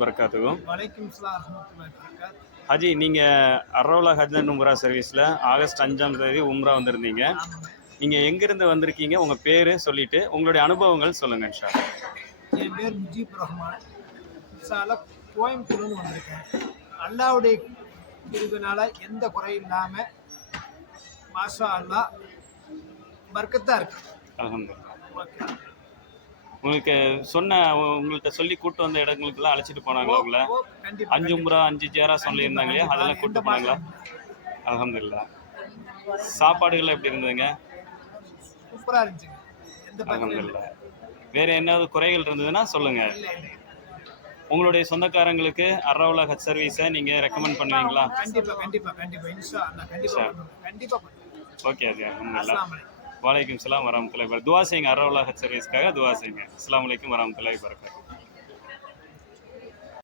வரகாத்துக்கும் வலைக்கும் சலாம் ரஹமத்துல்லாஹி வரகாத் ஹஜி நீங்கள் அரோலா ஹஜ் அண்ட் உம்ரா சர்வீஸில் ஆகஸ்ட் அஞ்சாம் தேதி உம்ரா வந்திருந்தீங்க. நீங்கள் எங்கேருந்து வந்திருக்கீங்க? உங்கள் பேர் சொல்லிட்டு உங்களுடைய அனுபவங்கள் சொல்லுங்கள் இன்ஷா என் பேர் முஜீப் ரஹ்மான். சால கோயம்புத்தூர்லேருந்து வந்திருக்கேன். அல்லாவுடைய இருந்தனால எந்த குறையும் இல்லாமல் மாஷா அல்லா பர்க்கத்தாக இருக்கு. அல்ஹம்துலில்லாஹ். ஓகே. உங்களுக்கு சொன்ன உங்கள்கிட்ட சொல்லி கூட்டு வந்த இடங்களுக்குலாம் அழைச்சிட்டு போனாங்களா உங்களை அஞ்சு உம்ரா அஞ்சு ஜேரா சொல்லியிருந்தாங்க இல்லையா? அதெல்லாம் கூட்டு போனாங்களா? அல்ஹம்துலில்லாஹ் சாப்பாடுகள் எப்படி இருந்ததுங்க? சூப்பராக இருந்துச்சுங்க. அல்ஹம்துலில்லாஹ் வேற என்னது குறைகள் இருந்ததுன்னா சொல்லுங்க. உங்களுடைய சொந்தக்காரங்களுக்கு அரோலா ஹஜ் சர்வீஸை நீங்கள் ரெக்கமெண்ட் பண்ணுவீங்களா? கண்டிப்பா கண்டிப்பா கண்டிப்பா. ஓகே அது அலைக்கும். வலைக்கம் சலாம் வரமத்துல்லாஹி துவா செய்யுங்க அரோலா ஹஜ் சர்வீஸ்க்காக துவா செய்யுங்க. அஸ்லாம் வலைக்கும் வரமத்துல்லாஹி வபரகாத்துஹு